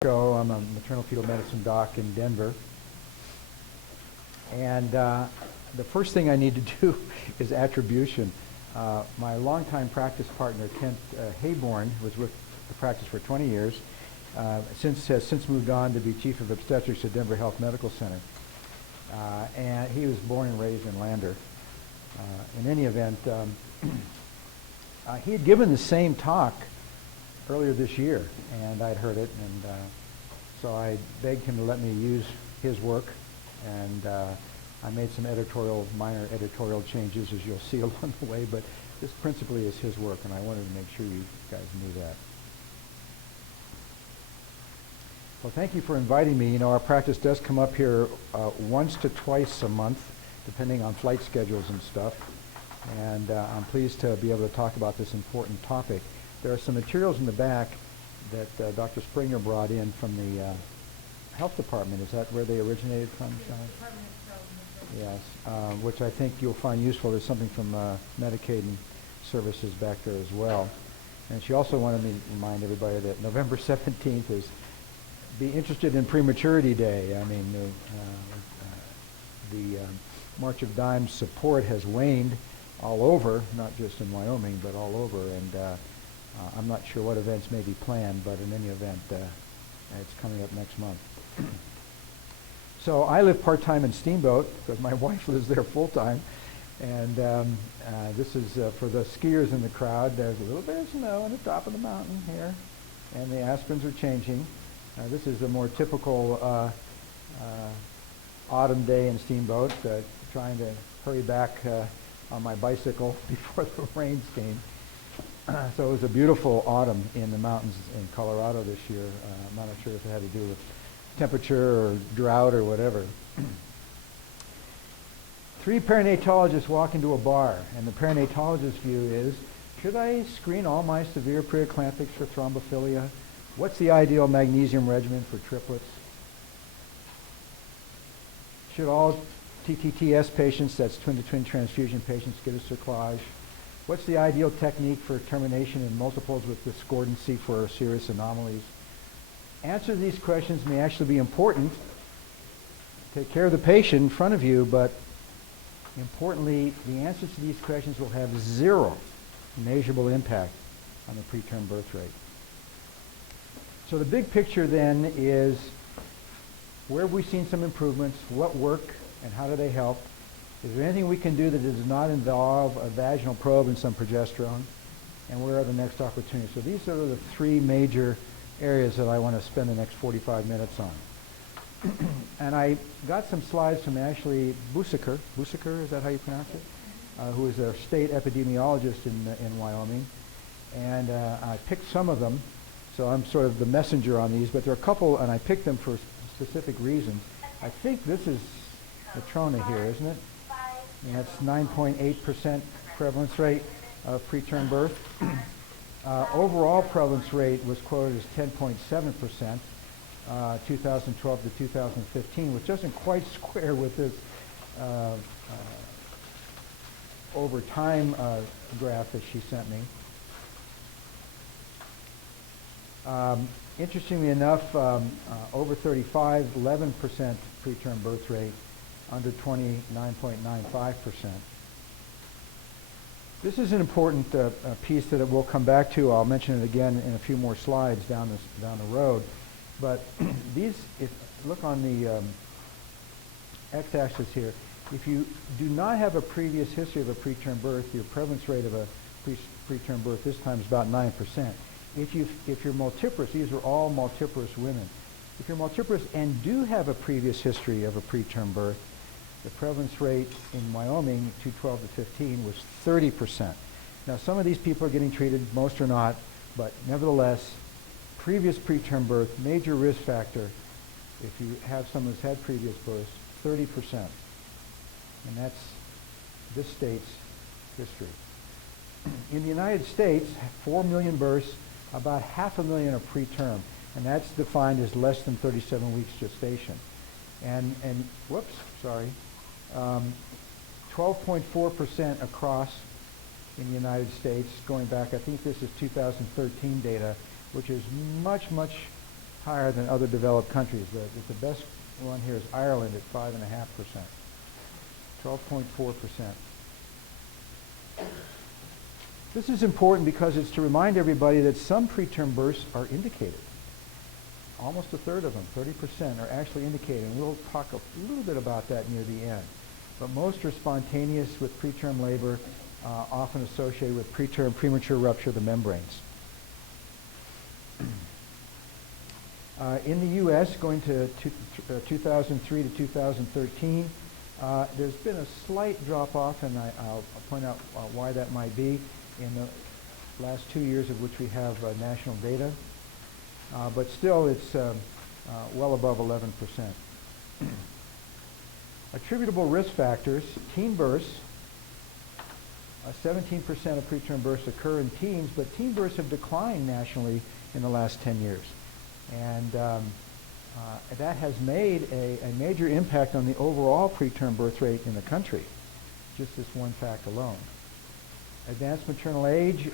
I'm a maternal fetal medicine doc in Denver. And the first thing I need to do is attribution. My longtime practice partner, Kent Heyborne, was with the practice for 20 years, has since moved on to be chief of obstetrics at Denver Health Medical Center. And he was born and raised in Lander. In any event, he had given the same talk earlier this year, and I'd heard it, and so I begged him to let me use his work, and I made some minor editorial changes, as you'll see along the way, but this principally is his work, and I wanted to make sure you guys knew that. Well, thank you for inviting me. You know, our practice does come up here once to twice a month, depending on flight schedules and stuff, and I'm pleased to be able to talk about this important topic. There are some materials in the back that Dr. Springer brought in from the health department. Is that where they originated from, Sean? Yes, which I think you'll find useful. There's something from Medicaid and services back there as well. And she also wanted me to remind everybody that November 17th is Be Interested in Prematurity Day. I mean, the March of Dimes support has waned all over, not just in Wyoming, but all over. And I'm not sure what events may be planned, but in any event, it's coming up next month. So I live part-time in Steamboat because my wife lives there full-time. And this is for the skiers in the crowd. There's a little bit of snow on the top of the mountain here, and the aspens are changing. This is a more typical autumn day in Steamboat, trying to hurry back on my bicycle before the rains came. So it was a beautiful autumn in the mountains in Colorado this year. I'm not sure if it had to do with temperature or drought or whatever. 3 perinatologists walk into a bar, and the perinatologist's view is, should I screen all my severe preeclampics for thrombophilia? What's the ideal magnesium regimen for triplets? Should all TTTS patients, that's twin-to-twin transfusion patients, get a cerclage? What's the ideal technique for termination in multiples with discordancy for serious anomalies? Answer to these questions may actually be important. Take care of the patient in front of you, but importantly, the answers to these questions will have zero measurable impact on the preterm birth rate. So the big picture then is, where have we seen some improvements, what work, and how do they help? Is there anything we can do that does not involve a vaginal probe and some progesterone? And where are the next opportunities? So these are the 3 major areas that I want to spend the next 45 minutes on. And I got some slides from Ashley Busiker, is that how you pronounce it? Who is a state epidemiologist in Wyoming. And I picked some of them, so I'm sort of the messenger on these, but there are a couple, and I picked them for specific reasons. I think this is Matrona here, isn't it? And that's 9.8% prevalence rate of preterm birth. Overall prevalence rate was quoted as 10.7%, 2012 to 2015, which doesn't quite square with this over time graph that she sent me. Interestingly enough, over 35, 11% preterm birth rate, under 20, 9.95%. This is an important piece that we'll come back to. I'll mention it again in a few more slides down the road. But these, if look on the x-axis here, if you do not have a previous history of a preterm birth, your prevalence rate of a preterm birth this time is about 9%. If you're multiparous, these are all multiparous women. If you're multiparous and do have a previous history of a preterm birth, the prevalence rate in Wyoming, 2012 to 15, was 30%. Now, some of these people are getting treated, most are not, but nevertheless, previous preterm birth, major risk factor, if you have someone who's had previous births, 30%. And that's this state's history. In the United States, 4 million births, about 500,000 are preterm, and that's defined as less than 37 weeks gestation. And 12.4% across in the United States, going back, I think this is 2013 data, which is much, much higher than other developed countries. The best one here is Ireland at 5.5%, 12.4%. This is important because it's to remind everybody that some preterm births are indicated. Almost a third of them, 30%, are actually indicated, and we'll talk a little bit about that near the end. But most are spontaneous with preterm labor, often associated with preterm premature rupture of the membranes. In the U.S., going to 2003 to 2013, there's been a slight drop-off, and I'll point out why that might be in the last 2 years of which we have national data. But still, it's well above 11%. Attributable risk factors, teen births. 17% of preterm births occur in teens, but teen births have declined nationally in the last 10 years. And that has made a major impact on the overall preterm birth rate in the country, just this one fact alone. Advanced maternal age,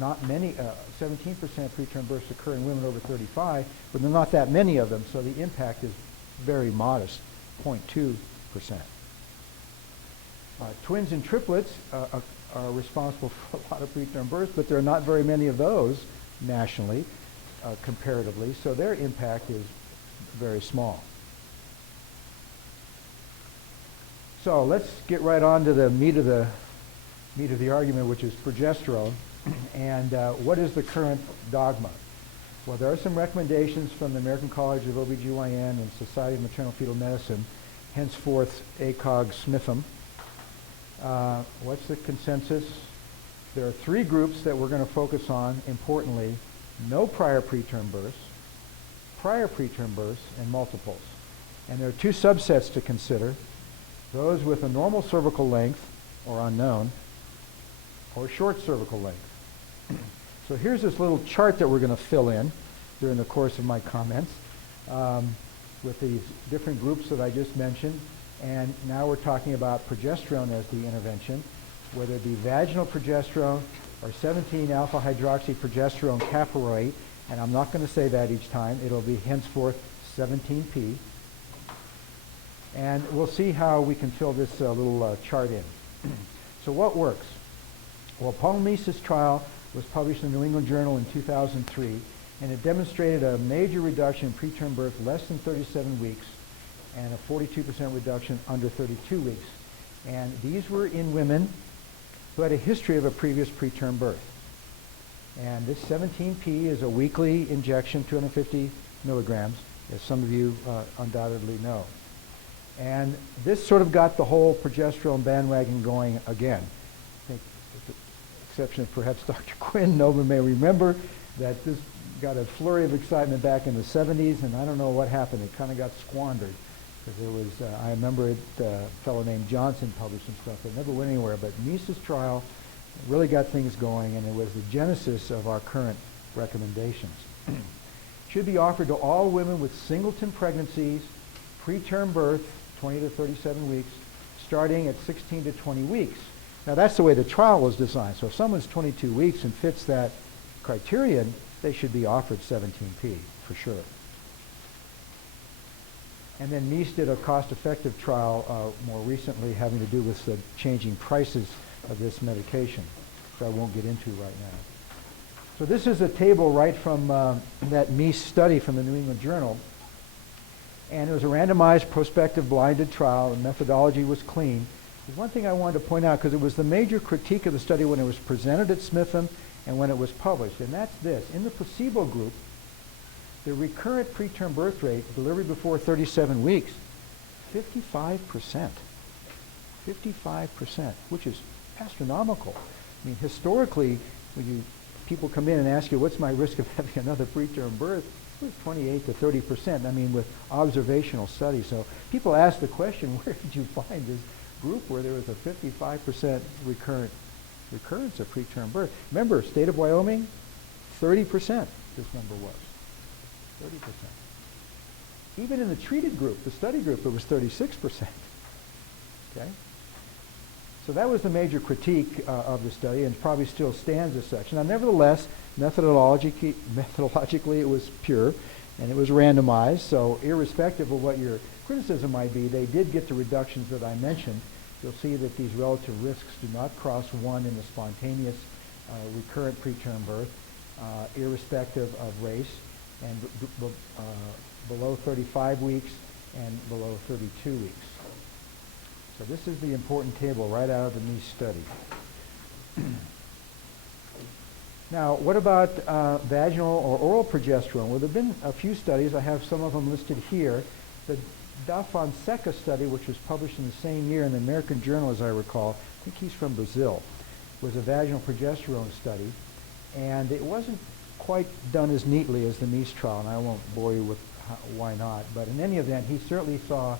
not many, 17% of preterm births occur in women over 35, but there are not that many of them, so the impact is very modest, 0.2%. Twins and triplets are responsible for a lot of preterm births, but there are not very many of those nationally, comparatively, so their impact is very small. So let's get right on to the meat of the argument, which is progesterone. And what is the current dogma? Well, there are some recommendations from the American College of OBGYN and Society of Maternal Fetal Medicine, henceforth ACOG Smitham. What's the consensus? There are three groups that we're going to focus on, importantly: no prior preterm births, prior preterm births, and multiples. And there are two subsets to consider: those with a normal cervical length, or unknown, or short cervical length. So here's this little chart that we're going to fill in during the course of my comments with these different groups that I just mentioned. And now we're talking about progesterone as the intervention, whether it be vaginal progesterone or 17-alpha hydroxyprogesterone caproate, and I'm not going to say that each time. It'll be henceforth 17P. And we'll see how we can fill this little chart in. So what works? Well, Paul Meese's trial was published in the New England Journal in 2003, and it demonstrated a major reduction in preterm birth less than 37 weeks and a 42% reduction under 32 weeks. And these were in women who had a history of a previous preterm birth. And this 17P is a weekly injection, 250 milligrams, as some of you undoubtedly know. And this sort of got the whole progesterone bandwagon going again. I think, with the exception of perhaps Dr. Quinn, no one may remember that this got a flurry of excitement back in the 70s, and I don't know what happened. It kind of got squandered. Because there was, I remember a fellow named Johnson published some stuff that never went anywhere, but Meese's trial really got things going, and it was the genesis of our current recommendations. Should be offered to all women with singleton pregnancies, preterm birth, 20 to 37 weeks, starting at 16 to 20 weeks. Now that's the way the trial was designed. So if someone's 22 weeks and fits that criterion, they should be offered 17P for sure. And then Meese did a cost-effective trial more recently having to do with the changing prices of this medication, which I won't get into right now. So this is a table right from that Meese study from the New England Journal. And it was a randomized prospective blinded trial. The methodology was clean. There's one thing I wanted to point out, because it was the major critique of the study when it was presented at Smitham and when it was published, and that's this. In the placebo group, the recurrent preterm birth rate, delivery before 37 weeks, 55%. 55%, which is astronomical. I mean, historically, when people come in and ask you, what's my risk of having another preterm birth, it was 28 to 30%, I mean, with observational studies. So people ask the question, where did you find this group where there was a 55% recurrence of preterm birth? Remember, state of Wyoming, 30% this number was. 30%. Even in the treated group, the study group, it was 36%. Okay? So that was the major critique of the study, and probably still stands as such. Now, nevertheless, methodologically it was pure, And it was randomized, so irrespective of what your criticism might be, they did get the reductions that I mentioned. You'll see that these relative risks do not cross 1 in the spontaneous recurrent preterm birth, irrespective of race, and below 35 weeks and below 32 weeks. So this is the important table right out of the NICE study. Now, what about vaginal or oral progesterone? Well, there have been a few studies. I have some of them listed here. The Da Fonseca study, which was published in the same year in the American Journal, as I recall, I think he's from Brazil, was a vaginal progesterone study. And it wasn't quite done as neatly as the NICE trial, and I won't bore you with why not. But in any event, he certainly saw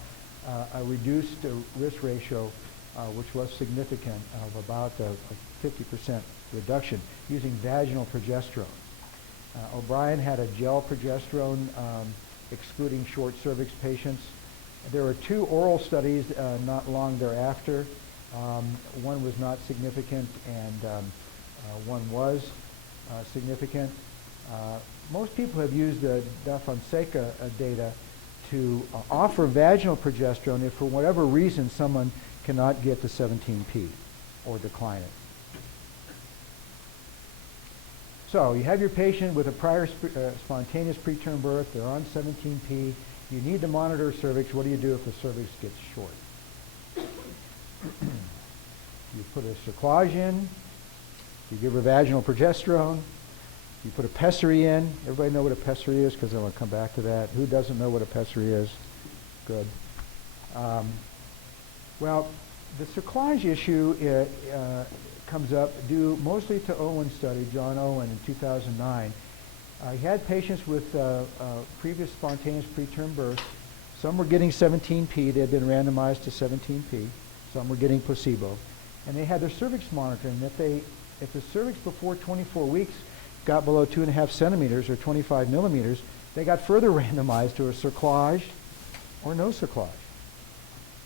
a reduced risk ratio, which was significant, of about a 50% reduction using vaginal progesterone. O'Brien had a gel progesterone excluding short cervix patients. There were 2 oral studies not long thereafter. One was not significant and one was significant. Most people have used the Da Fonseca data to offer vaginal progesterone if for whatever reason someone cannot get the 17P or decline it. So you have your patient with a prior spontaneous preterm birth. They're on 17P. You need to monitor cervix. What do you do if the cervix gets short? You put a cerclage in. You give her vaginal progesterone. You put a pessary in. Everybody know what a pessary is? Because I want to come back to that. Who doesn't know what a pessary is? Good. Well, the cerclage issue comes up due mostly to Owen's study, John Owen, in 2009. He had patients with previous spontaneous preterm birth. Some were getting 17P. They had been randomized to 17P. Some were getting placebo. And they had their cervix monitored. And if the cervix before 24 weeks got below 2.5 centimeters or 25 millimeters, they got further randomized to a cerclage or no cerclage.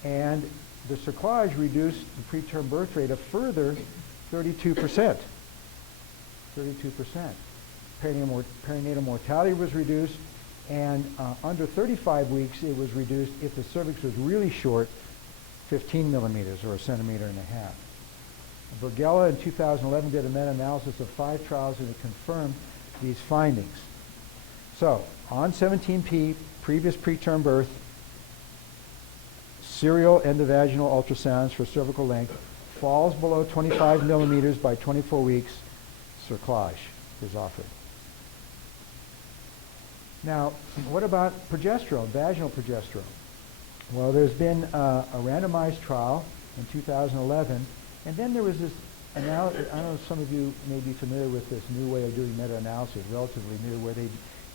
And the cerclage reduced the preterm birth rate a further 32%. 32%. Perinatal mortality was reduced, and under 35 weeks it was reduced if the cervix was really short, 15 millimeters or 1.5 centimeters. Bergella in 2011 did a meta-analysis of 5 trials and it confirmed these findings. So, on 17P, previous preterm birth, serial endovaginal ultrasounds for cervical length, falls below 25 millimeters by 24 weeks, cerclage is offered. Now, what about progesterone, vaginal progesterone? Well, there's been a randomized trial in 2011, and then there was this analysis. I know some of you may be familiar with this new way of doing meta-analysis, relatively new, where they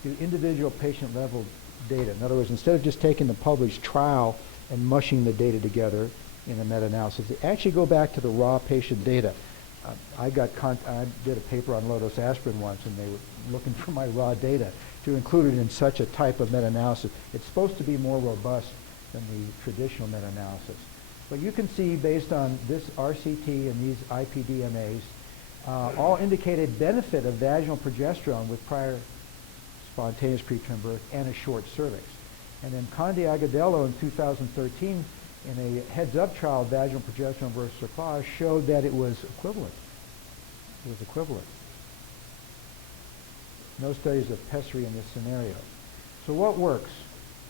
do individual patient-level data. In other words, instead of just taking the published trial and mushing the data together in a meta-analysis, they actually go back to the raw patient data. I did a paper on low-dose aspirin once, and they were looking for my raw data to include it in such a type of meta-analysis. It's supposed to be more robust than the traditional meta-analysis. But you can see, based on this RCT and these IPDMAs, all indicated benefit of vaginal progesterone with prior spontaneous preterm birth and a short cervix. And then Conde Agudelo in 2013, in a heads-up trial of vaginal progesterone versus cerclage, showed that it was equivalent. It was equivalent. No studies of pessary in this scenario. So what works?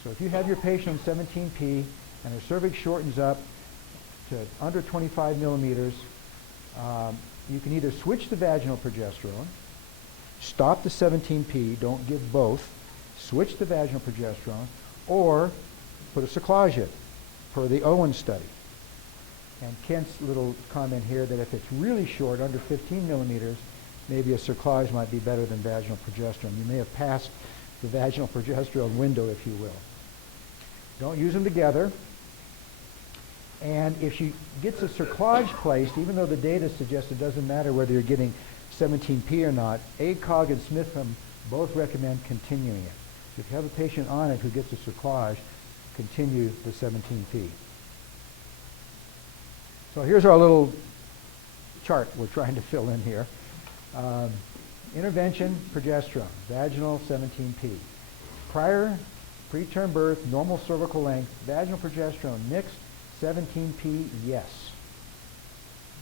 So if you have your patient on 17P and her cervix shortens up to under 25 millimeters, you can either switch to vaginal progesterone, stop the 17P, don't give both, switch to vaginal progesterone, or put a cerclage in, per the Owen study. And Kent's little comment here that if it's really short, under 15 millimeters, maybe a cerclage might be better than vaginal progesterone. You may have passed the vaginal progesterone window, if you will. Don't use them together. And if she gets a cerclage placed, even though the data suggests it doesn't matter whether you're getting 17P or not, ACOG and Smitham both recommend continuing it. If you have a patient on it who gets a cerclage, continue the 17P. So here's our little chart we're trying to fill in here. Intervention, progesterone, vaginal 17P. prior preterm birth, normal cervical length, vaginal progesterone, mixed, 17p, yes.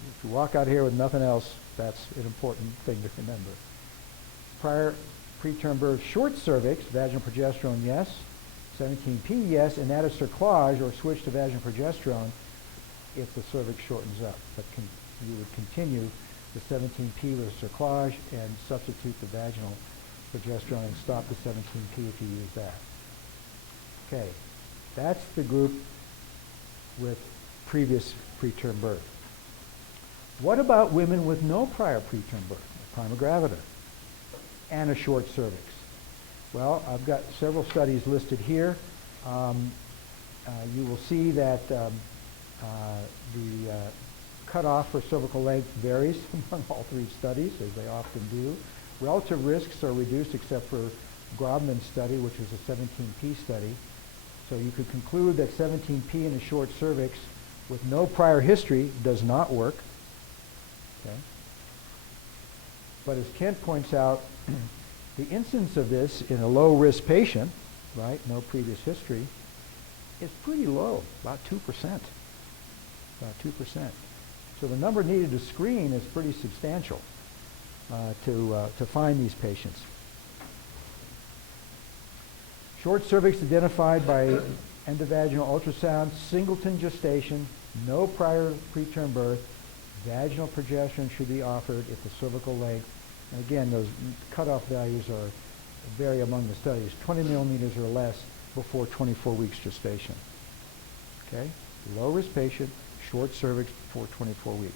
If you walk out here with nothing else, that's an important thing to remember. Prior preterm birth, short cervix, vaginal progesterone, yes. 17p, yes, and that is cerclage or switch to vaginal progesterone if the cervix shortens up. But you would continue the 17p with cerclage and substitute the vaginal progesterone and stop the 17p if you use that. Okay, that's the group with previous preterm birth. What about women with no prior preterm birth, prima gravida, and a short cervix? Well, I've got several studies listed here. You will see that the cutoff for cervical length varies among all three studies, as they often do. Relative risks are reduced except for Grobman's study, which was a 17p study. So you could conclude that 17p in a short cervix with no prior history does not work. Okay. But as Kent points out, the incidence of this in a low-risk patient, right, no previous history, is pretty low, about 2%. About 2%. So the number needed to screen is pretty substantial to find these patients. Short cervix identified by endovaginal ultrasound, singleton gestation, no prior preterm birth, vaginal progesterone should be offered if the cervical length, and again, those cutoff values vary among the studies, 20 millimeters or less before 24 weeks gestation. Okay? Low-risk patient, short cervix before 24 weeks,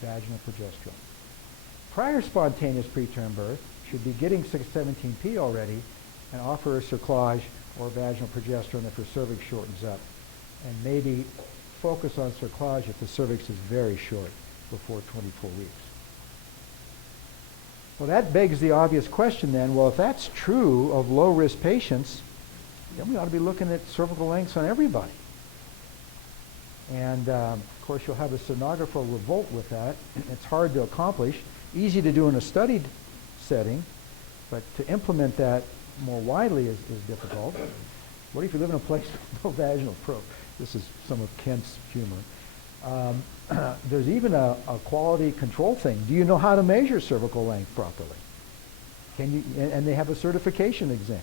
vaginal progesterone. Prior spontaneous preterm birth should be getting 17p already and offer a cerclage or vaginal progesterone if her cervix shortens up, and maybe focus on cerclage if the cervix is very short before 24 weeks. Well, that begs the obvious question then, well, if that's true of low-risk patients, then we ought to be looking at cervical lengths on everybody. And, of course, you'll have a sonographer revolt with that. It's hard to accomplish, easy to do in a studied setting, but to implement that more widely is difficult. What if you live in a place with no vaginal probe? This is some of Kent's humor. There's even a quality control thing. Do you know how to measure cervical length properly? Can you? And they have a certification exam,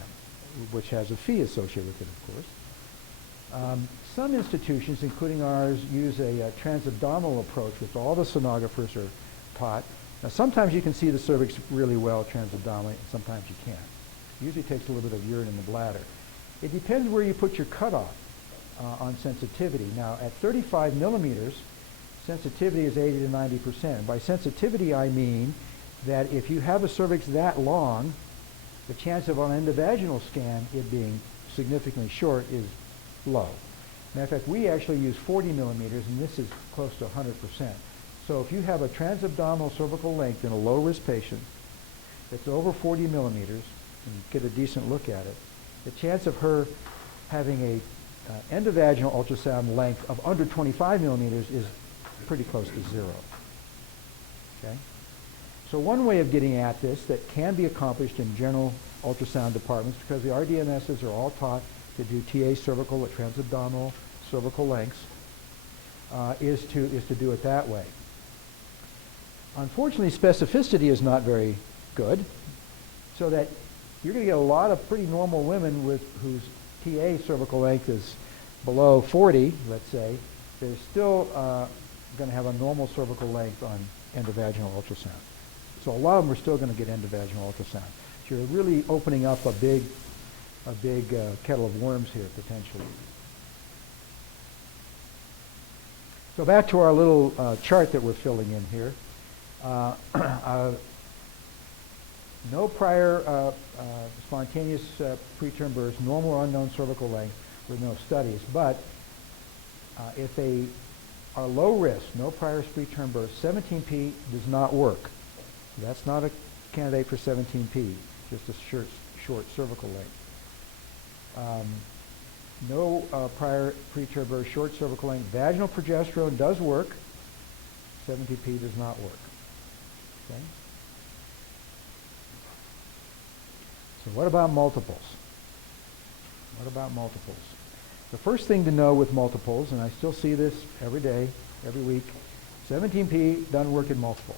which has a fee associated with it, of course. Some institutions, including ours, use a transabdominal approach, which all the sonographers are taught. Now, sometimes you can see the cervix really well transabdominally, and sometimes you can't. It usually takes a little bit of urine in the bladder. It depends where you put your cutoff on sensitivity. Now, at 35 millimeters, sensitivity is 80 to 90%. By sensitivity, I mean that if you have a cervix that long, the chance of on endovaginal scan it being significantly short is low. Matter of fact, we actually use 40 millimeters, and this is close to 100%. So if you have a transabdominal cervical length in a low-risk patient that's over 40 millimeters, and you get a decent look at it, the chance of her having a endovaginal ultrasound length of under 25 millimeters is pretty close to zero. Okay? So one way of getting at this that can be accomplished in general ultrasound departments, because the RDMSs are all taught to do TA cervical at transabdominal cervical lengths, is to do it that way. Unfortunately, specificity is not very good, so that you're going to get a lot of pretty normal women whose TA cervical length is below 40, let's say. They're still going to have a normal cervical length on endovaginal ultrasound. So a lot of them are still going to get endovaginal ultrasound. So you're really opening up a big kettle of worms here, potentially. So back to our little chart that we're filling in here. No prior spontaneous preterm births, normal or unknown cervical length with no studies. But if they are low risk, no prior preterm birth, 17p does not work. So that's not a candidate for 17p, just a short cervical length. No prior preterm birth, short cervical length. Vaginal progesterone does work. 17p does not work. Okay? So what about multiples? What about multiples? The first thing to know with multiples, and I still see this every day, every week, 17P doesn't work in multiples.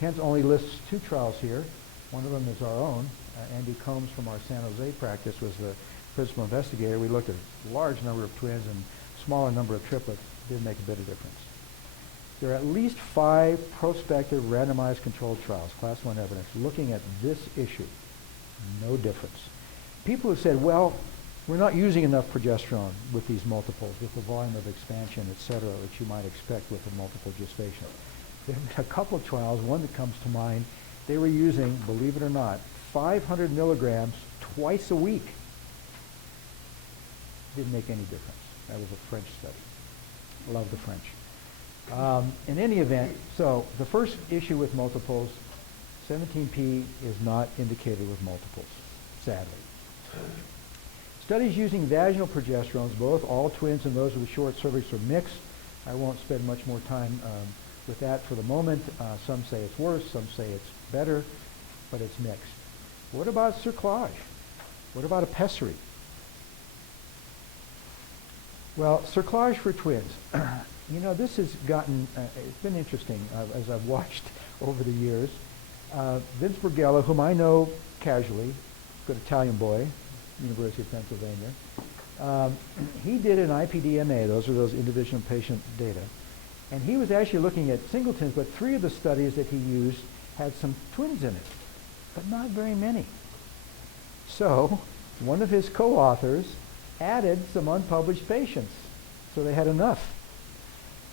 Kent only lists 2 trials here. One of them is our own. Andy Combs from our San Jose practice was the principal investigator. We looked at a large number of twins and smaller number of triplets. Didn't make a bit of difference. There are at least 5 prospective randomized controlled trials, class 1 evidence, looking at this issue. No difference. People have said, well, we're not using enough progesterone with these multiples, with the volume of expansion, et cetera, that you might expect with a multiple gestation. There have been a couple of trials, one that comes to mind. They were using, believe it or not, 500 milligrams twice a week. Didn't make any difference. That was a French study. Love the French. In any event, so the first issue with multiples, 17P is not indicated with multiples, sadly. Studies using vaginal progesterones, both all twins and those with a short cervix, are mixed. I won't spend much more time with that for the moment. Some say it's worse, some say it's better, but it's mixed. What about cerclage? What about a pessary? Well, cerclage for twins. You know, this has gotten, it's been interesting as I've watched over the years. Vince Bergella, whom I know casually, good Italian boy, University of Pennsylvania, he did an IPDMA, those are those individual patient data, and he was actually looking at singletons, but 3 of the studies that he used had some twins in it, but not very many. So one of his co-authors added some unpublished patients, so they had enough.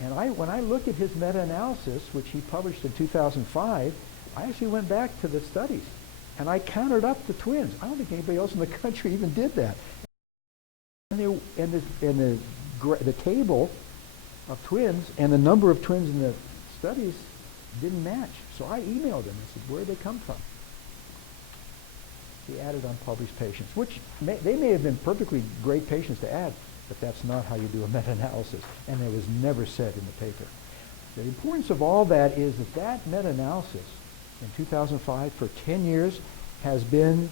And when I looked at his meta-analysis, which he published in 2005, I actually went back to the studies, and I counted up the twins. I don't think anybody else in the country even did that. And the table of twins and the number of twins in the studies didn't match. So I emailed him and said, where did they come from? He added unpublished patients, which they may have been perfectly great patients to add, but that's not how you do a meta-analysis, and it was never said in the paper. The importance of all that is that meta-analysis in 2005 for 10 years has been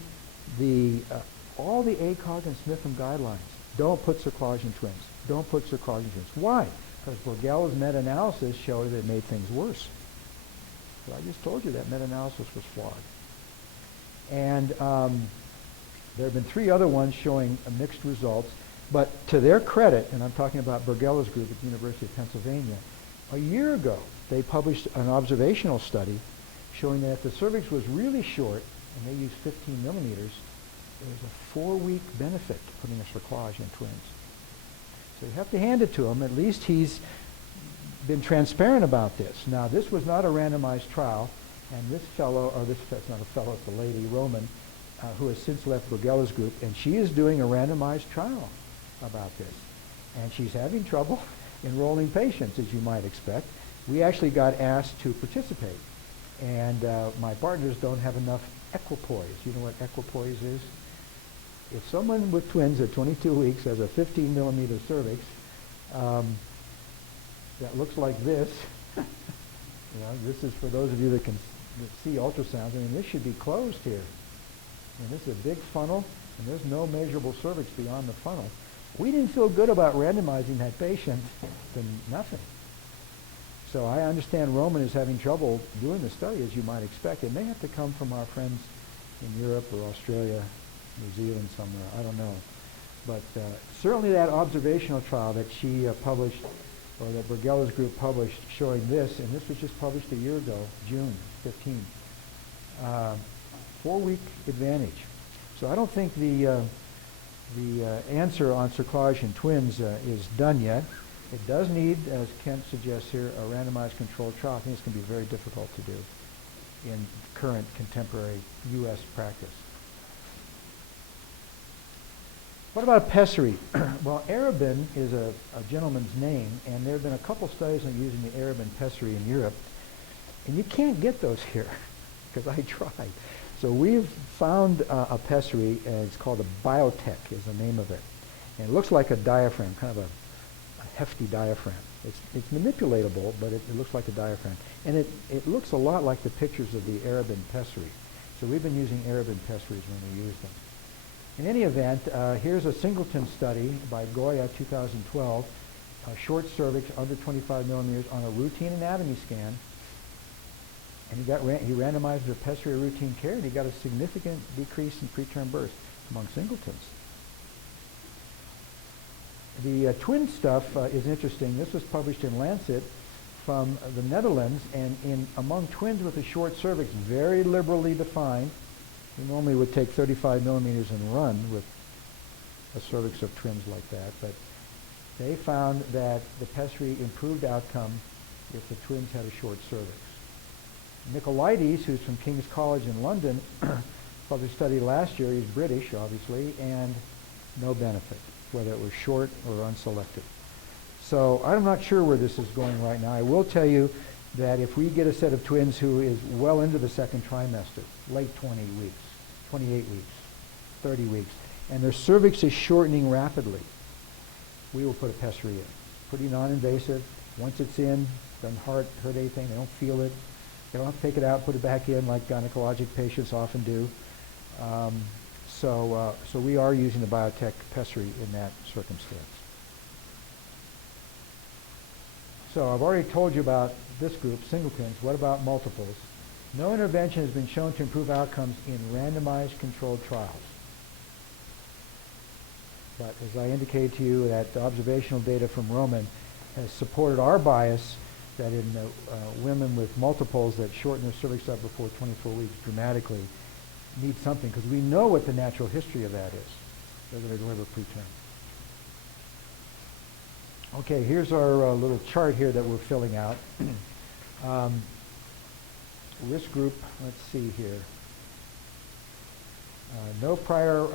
all the ACOG and Smitham guidelines. Don't put cerclage in twins. Don't put cerclage in twins. Why? Because Borgella's meta-analysis showed that it made things worse. But I just told you that meta-analysis was flawed. And there have been 3 other ones showing mixed results. But to their credit, and I'm talking about Bergella's group at the University of Pennsylvania, a year ago they published an observational study showing that if the cervix was really short, and they used 15 millimeters, there was a 4-week benefit to putting a cerclage in twins. So you have to hand it to him. At least he's been transparent about this. Now, this was not a randomized trial, and this fellow, or that's not a fellow, it's a lady, Roman, who has since left Bergella's group, and she is doing a randomized trial about this. And she's having trouble enrolling patients, as you might expect. We actually got asked to participate, and my partners don't have enough equipoise. You know what equipoise is? If someone with twins at 22 weeks has a 15 millimeter cervix that looks like this, you know, this is for those of you that can see ultrasounds. I mean, this should be closed here. And this is a big funnel, and there's no measurable cervix beyond the funnel. We didn't feel good about randomizing that patient to nothing. So I understand Roman is having trouble doing the study, as you might expect. It may have to come from our friends in Europe or Australia, New Zealand somewhere. I don't know. But certainly that observational trial that she published, or that Bergella's group published, showing this, and this was just published a year ago, June 15. 4-week advantage. So I don't think the answer on cerclage in twins is done yet. It does need, as Kent suggests here, a randomized controlled trial. I think it's going to be very difficult to do in current contemporary U.S. practice. What about pessary? Well, Arabin is a gentleman's name, and there have been a couple studies on using the Arabin pessary in Europe, and you can't get those here, because I tried. So we've found a pessary, and it's called a Biotech is the name of it. And it looks like a diaphragm, kind of a hefty diaphragm. It's manipulatable, but it looks like a diaphragm. And it looks a lot like the pictures of the Arabin pessary. So we've been using Arabin pessaries when we use them. In any event, here's a singleton study by Goya, 2012, short cervix under 25 millimeters on a routine anatomy scan. And he randomized their pessary routine care, and he got a significant decrease in preterm births among singletons. The twin stuff is interesting. This was published in Lancet from the Netherlands, and among twins with a short cervix, very liberally defined. We normally would take 35 millimeters and run with a cervix of twins like that, but they found that the pessary improved outcome if the twins had a short cervix. Nicolaides, who's from King's College in London, published a study last year. He's British, obviously, and no benefit, whether it was short or unselected. So I'm not sure where this is going right now. I will tell you that if we get a set of twins who is well into the second trimester, late 20 weeks, 28 weeks, 30 weeks, and their cervix is shortening rapidly, we will put a pessary in. Pretty non-invasive. Once it's in, doesn't hurt anything. They don't feel it. They don't have to take it out, put it back in like gynecologic patients often do. So we are using the biotech pessary in that circumstance. So I've already told you about this group, singletons. What about multiples? No intervention has been shown to improve outcomes in randomized controlled trials. But as I indicated to you, that observational data from Roman has supported our bias that in women with multiples that shorten their cervix up before 24 weeks dramatically need something, because we know what the natural history of that is. They're going to deliver preterm. Okay, here's our little chart here that we're filling out. Risk group, let's see here. No prior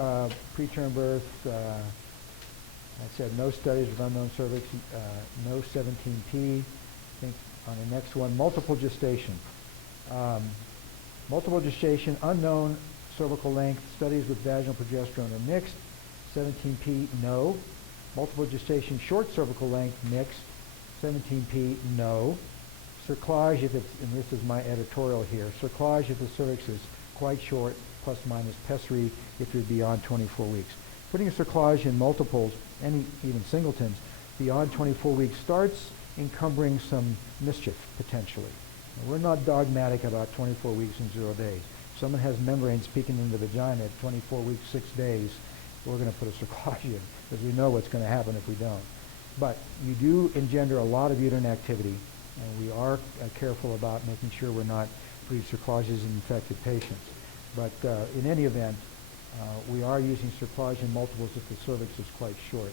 preterm birth. I said no studies with unknown cervix. No 17P. I think on the next one, multiple gestation. Multiple gestation, unknown cervical length. Studies with vaginal progesterone are mixed. 17P, no. Multiple gestation, short cervical length, mixed. 17P, no. Cerclage, if it's, and this is my editorial here, cerclage if the cervix is quite short, plus minus pessary if you're beyond 24 weeks. Putting a cerclage in multiples, and even singletons, beyond 24 weeks starts encumbering some mischief, potentially. Now, we're not dogmatic about 24 weeks and 0 days. If someone has membranes peeking in the vagina at 24 weeks, 6 days, we're going to put a cerclage in, because we know what's going to happen if we don't. But you do engender a lot of uterine activity, and we are careful about making sure we're not putting cerclages in infected patients. But in any event, we are using cerclage in multiples if the cervix is quite short,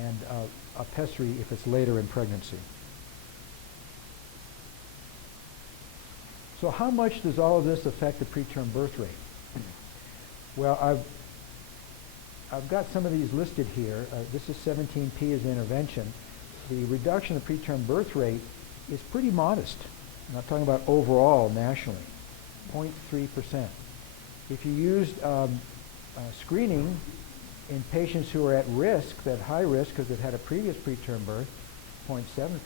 and a pessary if it's later in pregnancy. So how much does all of this affect the preterm birth rate? Well, I've got some of these listed here. This is 17P as intervention. The reduction of preterm birth rate is pretty modest. I'm not talking about overall nationally, 0.3%. If you used screening in patients who are at risk, that high risk because they've had a previous preterm birth, 0.7%.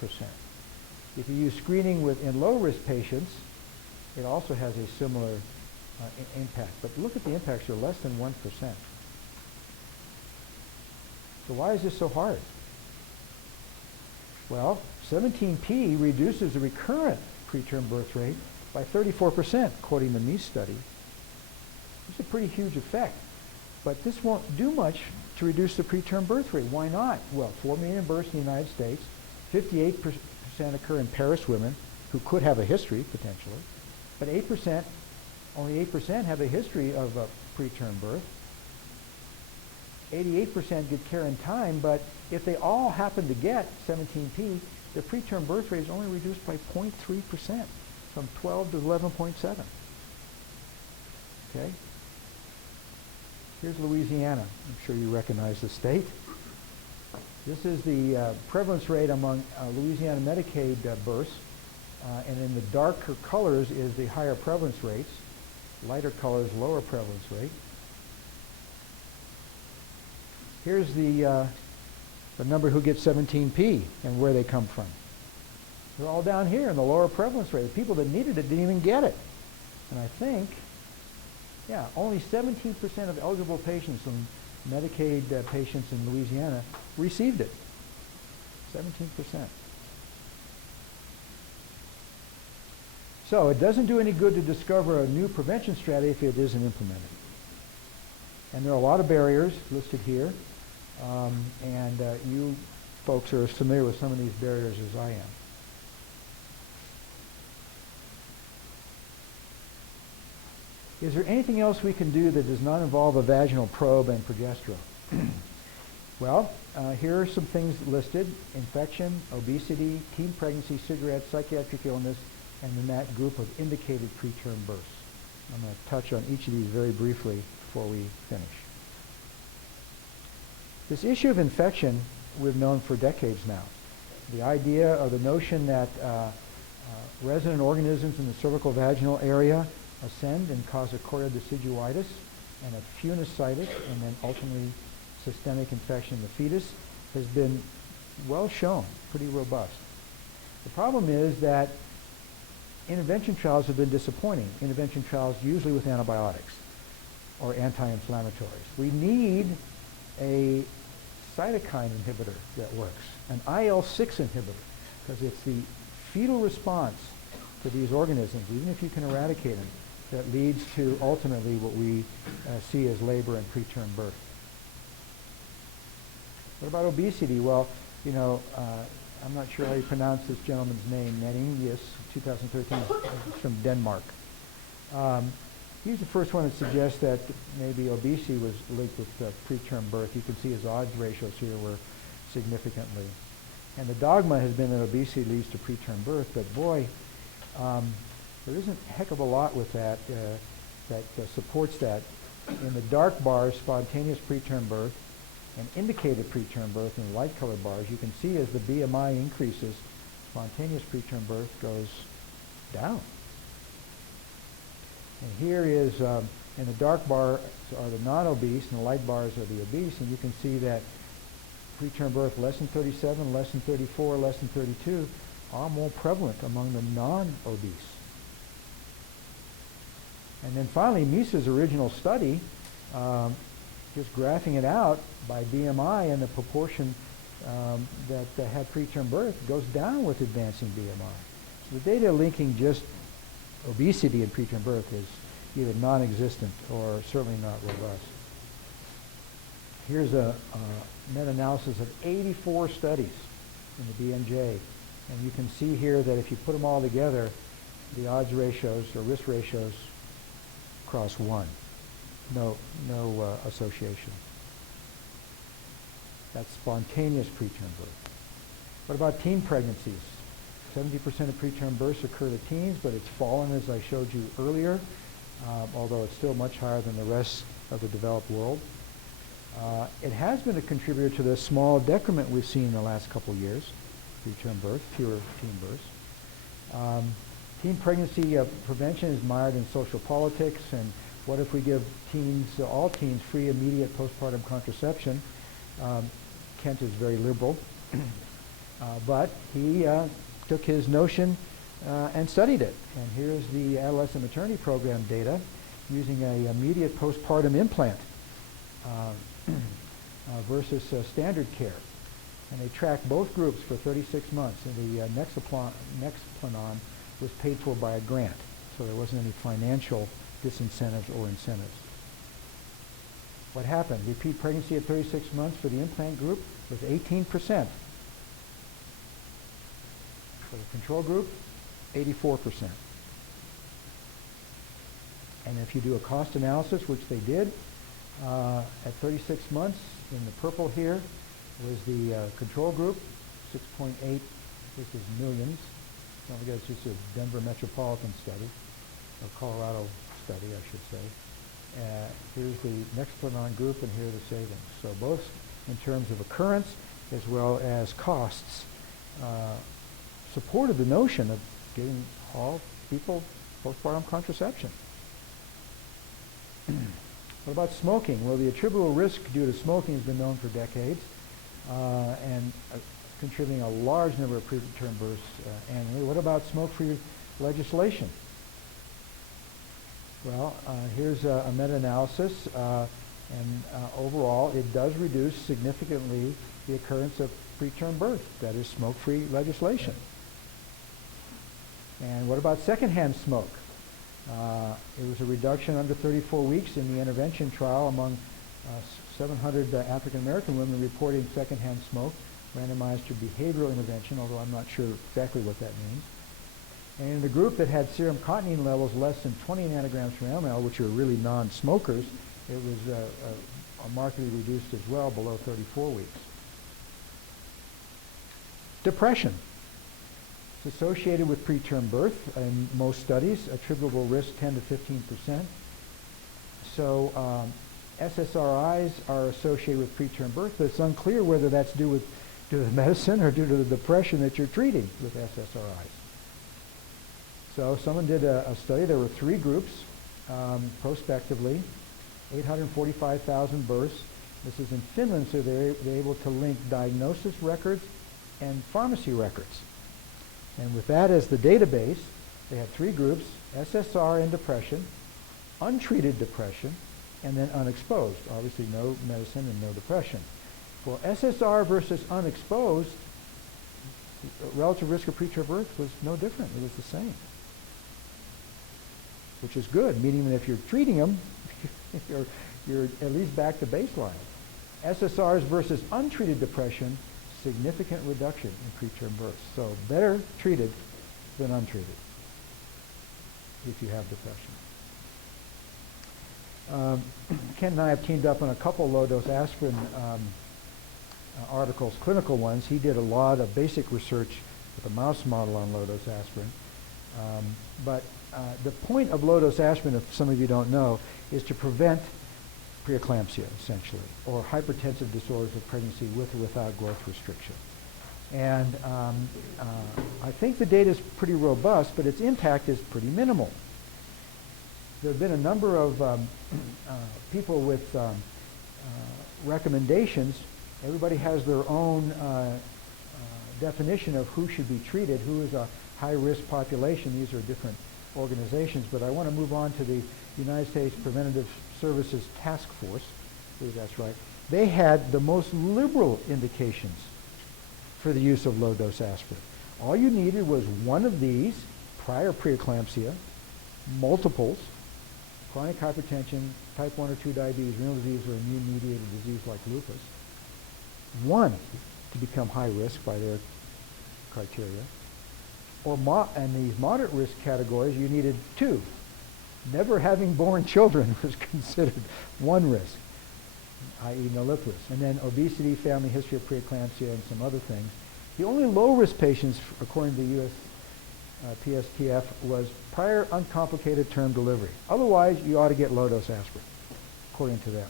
If you use screening in low-risk patients, it also has a similar impact. But look at the impacts, they're less than 1%. So why is this so hard? Well, 17P reduces the recurrent preterm birth rate by 34%, quoting the Mies study. It's a pretty huge effect. But this won't do much to reduce the preterm birth rate. Why not? Well, 4 million births in the United States, 58% occur in Paris women who could have a history, potentially, but only 8% have a history of a preterm birth. 88% get care in time, but if they all happen to get 17P, the preterm birth rate is only reduced by 0.3%, from 12 to 11.7. Okay? Here's Louisiana. I'm sure you recognize the state. This is the prevalence rate among Louisiana Medicaid births, and in the darker colors is the higher prevalence rates, lighter colors, lower prevalence rate. Here's the number who gets 17P and where they come from. They're all down here in the lower prevalence rate. The people that needed it didn't even get it. And I think Yeah, only 17% of eligible patients and Medicaid patients in Louisiana received it. 17%. So it doesn't do any good to discover a new prevention strategy if it isn't implemented. And there are a lot of barriers listed here. And you folks are as familiar with some of these barriers as I am. Is there anything else we can do that does not involve a vaginal probe and progesterone? Well, here are some things listed: infection, obesity, teen pregnancy, cigarettes, psychiatric illness, and then that group of indicated preterm births. I'm going to touch on each of these very briefly before we finish. This issue of infection we've known for decades now. The idea or the notion that resident organisms in the cervical vaginal area ascend and cause a choroiddeciduitis and a funusitis and then ultimately systemic infection in the fetus has been well shown, pretty robust. The problem is that intervention trials have been disappointing. Intervention trials usually with antibiotics or anti-inflammatories. We need a cytokine inhibitor that works, an IL-6 inhibitor, because it's the fetal response to these organisms, even if you can eradicate them, that leads to ultimately what we see as labor and preterm birth. What about obesity? Well, you know, I'm not sure how you pronounce this gentleman's name, Meningius, 2013, from Denmark. He's the first one that suggests that maybe obesity was linked with preterm birth. You can see his odds ratios here were significantly. And the dogma has been that obesity leads to preterm birth, but boy, there isn't a heck of a lot with that that supports that. In the dark bars, spontaneous preterm birth, and indicated preterm birth in the light colored bars, you can see as the BMI increases, spontaneous preterm birth goes down. And here is, in the dark bar are the non-obese, and the light bars are the obese, and you can see that preterm birth less than 37, less than 34, less than 32 are more prevalent among the non-obese. And then finally, Misa's original study, just graphing it out by BMI, and the proportion that had preterm birth goes down with advancing BMI. So the data linking just obesity and preterm birth is either non-existent or certainly not robust. Here's a meta-analysis of 84 studies in the BMJ, and you can see here that if you put them all together, the odds ratios or risk ratios cross 1. No association. That's spontaneous preterm birth. What about teen pregnancies? 70% of preterm births occur to teens, but it's fallen, as I showed you earlier, although it's still much higher than the rest of the developed world. It has been a contributor to the small decrement we've seen in the last couple of years, preterm birth, fewer teen births. Teen pregnancy prevention is mired in social politics, and what if we give teens, all teens, free immediate postpartum contraception? Kent is very liberal, but he took his notion and studied it. And here's the adolescent maternity program data using an immediate postpartum implant versus standard care. And they tracked both groups for 36 months, and the Nexplanon was paid for by a grant, so there wasn't any financial disincentives or incentives. What happened? Repeat pregnancy at 36 months for the implant group was 18%. For the control group, 84%. And if you do a cost analysis, which they did, at 36 months, in the purple here, was the control group, 6.8, this is millions. Don't forget, it's just a Denver metropolitan study, or Colorado study, I should say. Here's the Nexplanon group, and here are the savings. So both in terms of occurrence as well as costs supported the notion of giving all people postpartum contraception. What about smoking? Well, the attributable risk due to smoking has been known for decades and contributing a large number of preterm births annually. What about smoke-free legislation? Well, here's a meta-analysis, and overall it does reduce significantly the occurrence of preterm birth, that is smoke-free legislation. And what about secondhand smoke? It was a reduction under 34 weeks in the intervention trial among 700 African American women reporting secondhand smoke, randomized to behavioral intervention, although I'm not sure exactly what that means. And in the group that had serum cotinine levels less than 20 nanograms per ml, which are really non-smokers, it was markedly reduced as well below 34 weeks. Depression. It's associated with preterm birth in most studies, attributable risk 10 to 15%. So SSRIs are associated with preterm birth, but it's unclear whether that's due to the medicine or due to the depression that you're treating with SSRIs. So someone did a study. There were 3 groups prospectively, 845,000 births. This is in Finland, so they're able to link diagnosis records and pharmacy records. And with that as the database, they had 3 groups, SSR and depression, untreated depression, and then unexposed. Obviously no medicine and no depression. For SSR versus unexposed, relative risk of preterm birth was no different. It was the same, which is good, meaning that if you're treating them, you're at least back to baseline. SSRs versus untreated depression, significant reduction in preterm birth. So better treated than untreated if you have depression. Ken and I have teamed up on a couple low-dose aspirin articles, clinical ones. He did a lot of basic research with a mouse model on low-dose aspirin. But the point of low-dose aspirin, if some of you don't know, is to prevent preeclampsia, essentially, or hypertensive disorders of pregnancy with or without growth restriction. And I think the data is pretty robust, but its impact is pretty minimal. There have been a number of people with recommendations. Everybody has their own definition of who should be treated, who is a high-risk population. These are different organizations, but I want to move on to the United States Preventative Services Task Force. I believe that's right. They had the most liberal indications for the use of low-dose aspirin. All you needed was one of these, prior preeclampsia, multiples, chronic hypertension, type 1 or 2 diabetes, renal disease, or immune-mediated disease like lupus. One to become high risk by their criteria. Or in these moderate risk categories, you needed 2. Never having born children was considered one risk, i.e. mellifluous. And then obesity, family history of preeclampsia, and some other things. The only low-risk patients, according to the USPSTF, was prior uncomplicated term delivery. Otherwise, you ought to get low-dose aspirin, according to them.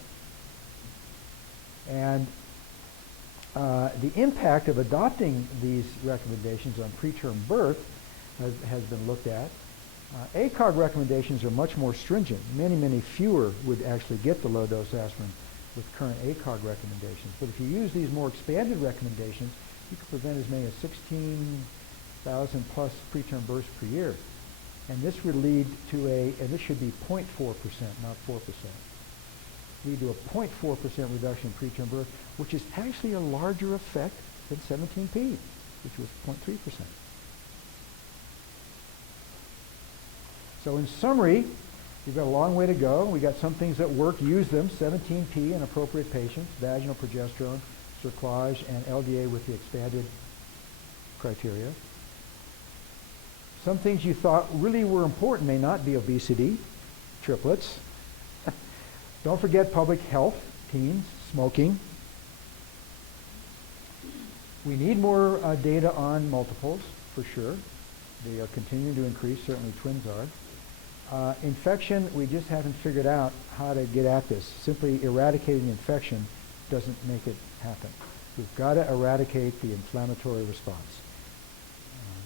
And the impact of adopting these recommendations on preterm birth has been looked at. ACOG recommendations are much more stringent. Many, many fewer would actually get the low-dose aspirin with current ACOG recommendations. But if you use these more expanded recommendations, you can prevent as many as 16,000 plus preterm births per year. And this would lead to and this should be 0.4%, not 4%. Lead to a 0.4% reduction in preterm birth, which is actually a larger effect than 17P, which was 0.3%. So in summary, you've got a long way to go. We got some things that work. Use them. 17P in appropriate patients, vaginal progesterone, cerclage, and LDA with the expanded criteria. Some things you thought really were important may not be: obesity, triplets. Don't forget public health, teens, smoking. We need more data on multiples, for sure. They are continuing to increase. Certainly twins are. Infection, we just haven't figured out how to get at this. Simply eradicating infection doesn't make it happen. We've got to eradicate the inflammatory response,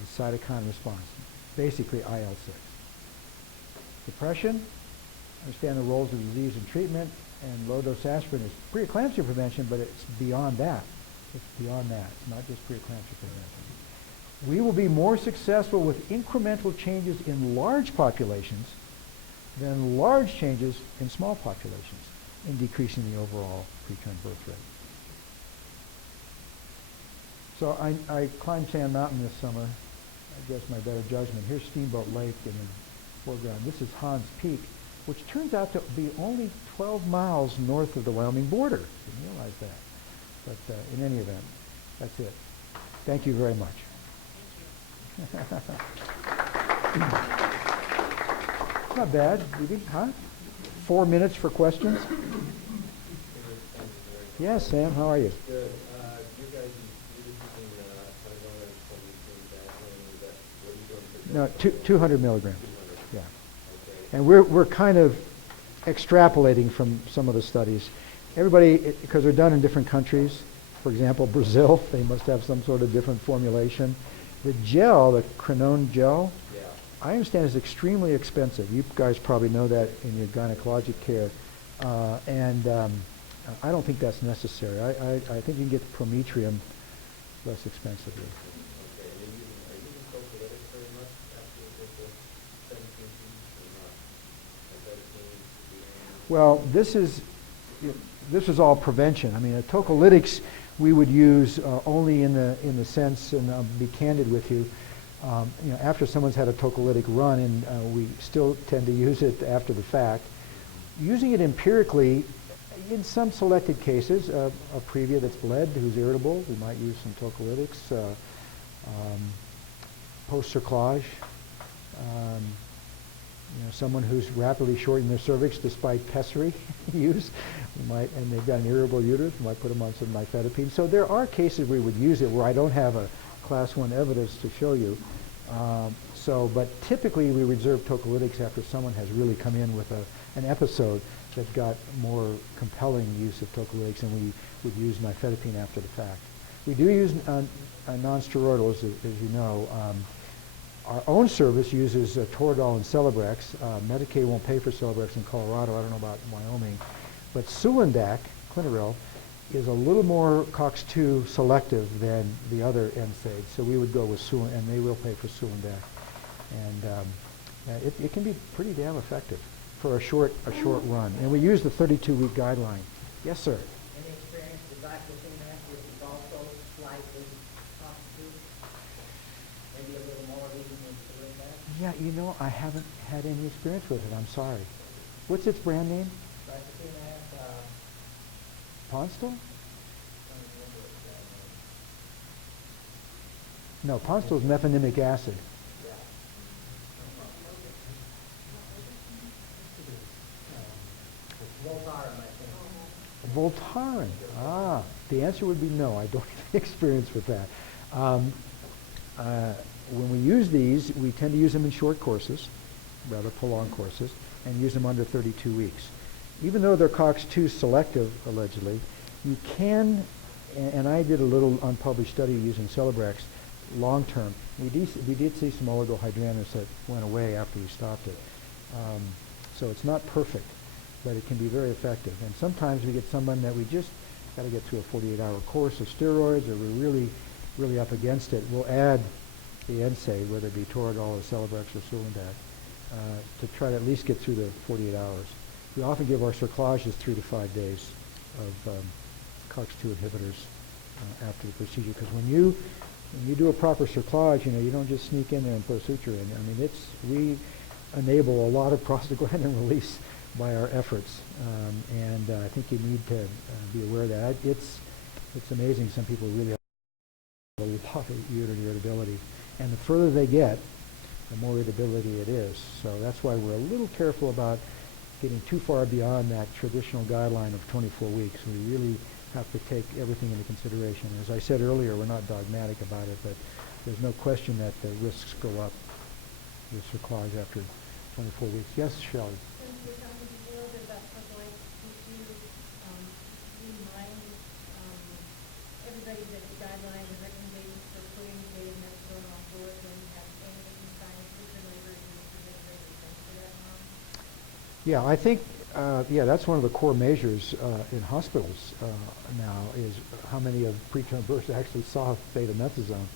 the cytokine response, basically IL-6. Depression, understand the roles of disease and treatment, and low-dose aspirin is preeclampsia prevention, but it's beyond that. It's beyond that. It's not just preeclampsia prevention. We will be more successful with incremental changes in large populations than large changes in small populations in decreasing the overall preterm birth rate. So I climbed Sand Mountain this summer, I guess my better judgment. Here's Steamboat Lake in the foreground. This is Hans Peak, which turns out to be only 12 miles north of the Wyoming border. Didn't realize that. But in any event, that's it. Thank you very much. Not bad, huh? 4 minutes for questions? Yes, Sam, how are you? Good. You guys, you're using No, 200 milligrams. 200. Yeah. Okay. And we're kind of extrapolating from some of the studies. Everybody, because they're done in different countries, for example, Brazil, they must have some sort of different formulation. The gel, the Crenone gel, Yeah. I understand is extremely expensive. You guys probably know that in your gynecologic care. I don't think that's necessary. I think you can get Prometrium less expensively. Okay. And are you using prophylactics very much after the 17 weeks or not? Well, this is all prevention. I mean, tocolytics we would use only in the sense, and I'll be candid with you, after someone's had a tocolytic run, and we still tend to use it after the fact. Using it empirically, in some selected cases, a previa that's bled who's irritable, we might use some tocolytics. Post-cerclage, someone who's rapidly shortening their cervix despite pessary use, and they've got an irritable uterus, we might put them on some nifedipine. So there are cases where we would use it where I don't have a class 1 evidence to show you. But typically we reserve tocolytics after someone has really come in with an episode that got more compelling use of tocolytics, and we would use nifedipine after the fact. We do use non-steroidals, as you know. Our own service uses Toradol and Celebrex. Medicaid won't pay for Celebrex in Colorado. I don't know about Wyoming. But Sulindac, Clinaril, is a little more COX-2 selective than the other NSAIDs. So we would go with Sulindac, and they will pay for Sulindac. And it can be pretty damn effective for a short run. And we use the 32-week guideline. Yes, sir? Any experience with glyphosate which is also slightly COX-2? Maybe a little more even than Sulindac? Yeah, I haven't had any experience with it. I'm sorry. What's its brand name? Ponstal? No, Ponstal is mefenamic acid. Voltaren. The answer would be no. I don't have experience with that. When we use these, we tend to use them in short courses, rather prolonged courses, and use them under 32 weeks. Even though they're COX-2 selective, allegedly, you can, and I did a little unpublished study using Celebrex long term. We did see some oligohydramnios that went away after we stopped it. So it's not perfect, but it can be very effective. And sometimes we get someone that we just got to get through a 48-hour course of steroids, or we're really, really up against it. We'll add the NSAID, whether it be Toradol or Celebrex or Sulindac, to try to at least get through the 48 hours. We often give our cerclages 3 to 5 days of COX-2 inhibitors after the procedure, because when you do a proper cerclage, you don't just sneak in there and put a suture in. I mean, we enable a lot of prostaglandin release by our efforts, and I think you need to be aware of that. It's amazing. Some people really have a lot of uterine irritability, and the further they get, the more irritability it is. So that's why we're a little careful about getting too far beyond that traditional guideline of 24 weeks. We really have to take everything into consideration. As I said earlier, we're not dogmatic about it, but there's no question that the risks go up with cerclage after 24 weeks. Yes, Shelley? When you were talking a little bit about tocolytics, would you remind everybody that the guidelines and recommendations for putting betamethasone on board when you have any signs of labor and for that long? Yeah, I think, that's one of the core measures in hospitals now, is how many of preterm births actually saw betamethasone.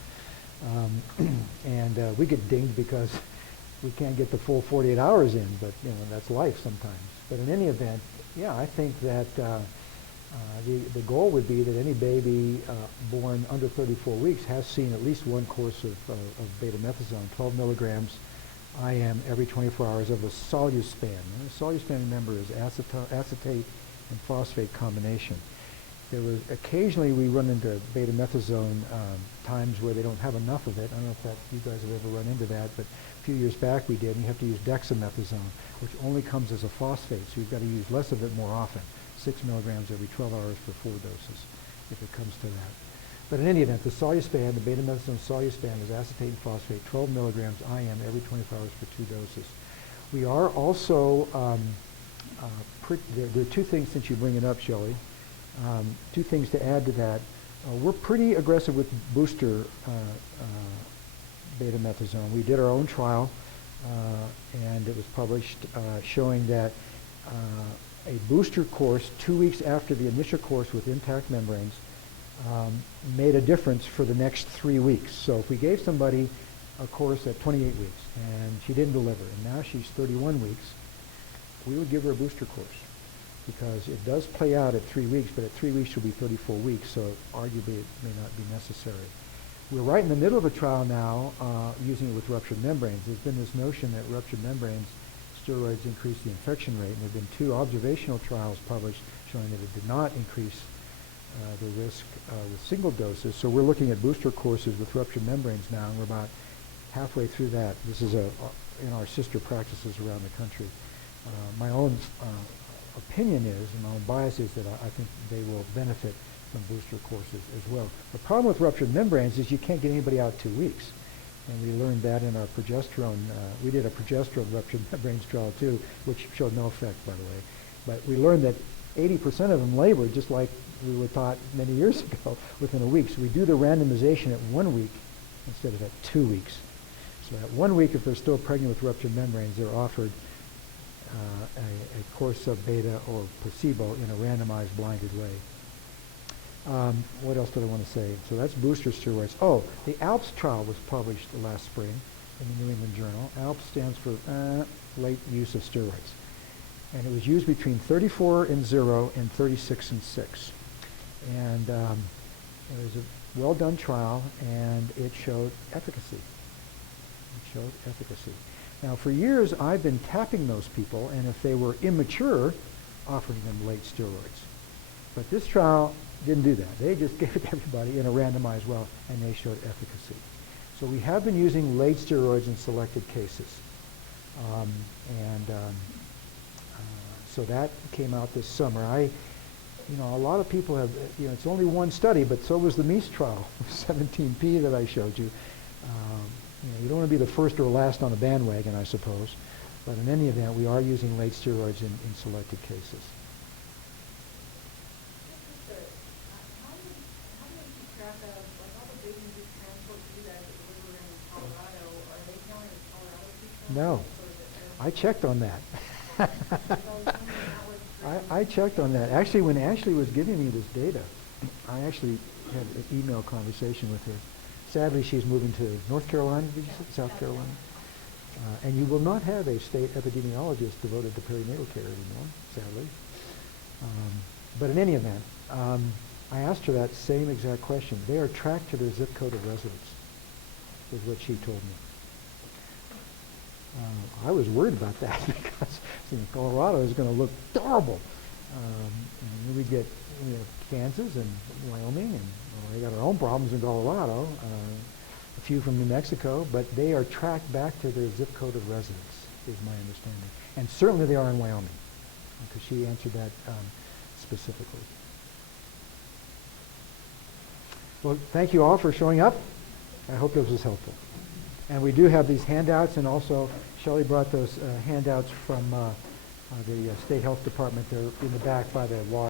And we get dinged because we can't get the full 48 hours in, but that's life sometimes. But in any event, yeah, I think that the goal would be that any baby born under 34 weeks has seen at least one course of betamethasone, 12 milligrams IM every 24 hours of a soluspan. And a soluspan, remember, is acetate and phosphate combination. There was occasionally we run into betamethasone times where they don't have enough of it. I don't know if you guys have ever run into that, but a few years back we did, and you have to use dexamethasone, which only comes as a phosphate, so you've got to use less of it more often, 6 milligrams every 12 hours for 4 doses, if it comes to that. But in any event, the soluspan, the betamethasone soluspan is acetate and phosphate, 12 milligrams IM every 24 hours for 2 doses. We are also, there are 2 things since you bring it up, Shelley. 2 things to add to that. We're pretty aggressive with booster betamethasone. We did our own trial, and it was published showing that a booster course 2 weeks after the initial course with intact membranes made a difference for the next 3 weeks. So if we gave somebody a course at 28 weeks and she didn't deliver, and now she's 31 weeks, we would give her a booster course, because it does play out at 3 weeks, but at 3 weeks she'll be 34 weeks, so arguably it may not be necessary. We're right in the middle of a trial now using it with ruptured membranes. There's been this notion that ruptured membranes, steroids increase the infection rate, and there have been 2 observational trials published showing that it did not increase the risk with single doses. So we're looking at booster courses with ruptured membranes now, and we're about halfway through that. This is in our sister practices around the country. My own opinion is, and my own bias is, that I think they will benefit from booster courses as well. The problem with ruptured membranes is you can't get anybody out 2 weeks. And we learned that in our progesterone. We did a progesterone ruptured membranes trial too, which showed no effect, by the way. But we learned that 80% of them labored, just like we were taught many years ago, within a week. So we do the randomization at 1 week instead of at 2 weeks. So at 1 week, if they're still pregnant with ruptured membranes, they're offered a course of beta or placebo in a randomized blinded way. What else did I want to say? So that's booster steroids. Oh, the ALPS trial was published last spring in the New England Journal. ALPS stands for late use of steroids. And it was used between 34 and 0 and 36 and 6. And it was a well-done trial, and it showed efficacy. Now, for years, I've been tapping those people, and if they were immature, offering them late steroids. But this trial didn't do that. They just gave it to everybody in a randomized well, and they showed efficacy. So we have been using late steroids in selected cases. So that came out this summer. A lot of people have, it's only one study, but so was the MEIS trial, 17P that I showed you. You don't want to be the first or last on the bandwagon, I suppose. But in any event, we are using late steroids in selected cases. How do you keep track of, like, all the babies you transport to you guys that deliver in Colorado? Are they counted as Colorado people? No. I checked on that. I checked on that. Actually, when Ashley was giving me this data, I actually had an email conversation with her. Sadly, she's moving to North Carolina, did you say? South Carolina. And you will not have a state epidemiologist devoted to perinatal care anymore, sadly. But in any event, I asked her that same exact question. They are tracked to their zip code of residence, is what she told me. I was worried about that because Colorado is going to look terrible. And we get Kansas and Wyoming, and they got our own problems in Colorado, a few from New Mexico, but they are tracked back to their zip code of residence, is my understanding. And certainly they are in Wyoming, because she answered that specifically. Well, thank you all for showing up. I hope this was helpful. And we do have these handouts, and also Shelley brought those handouts from the State Health Department. They're in the back by the water.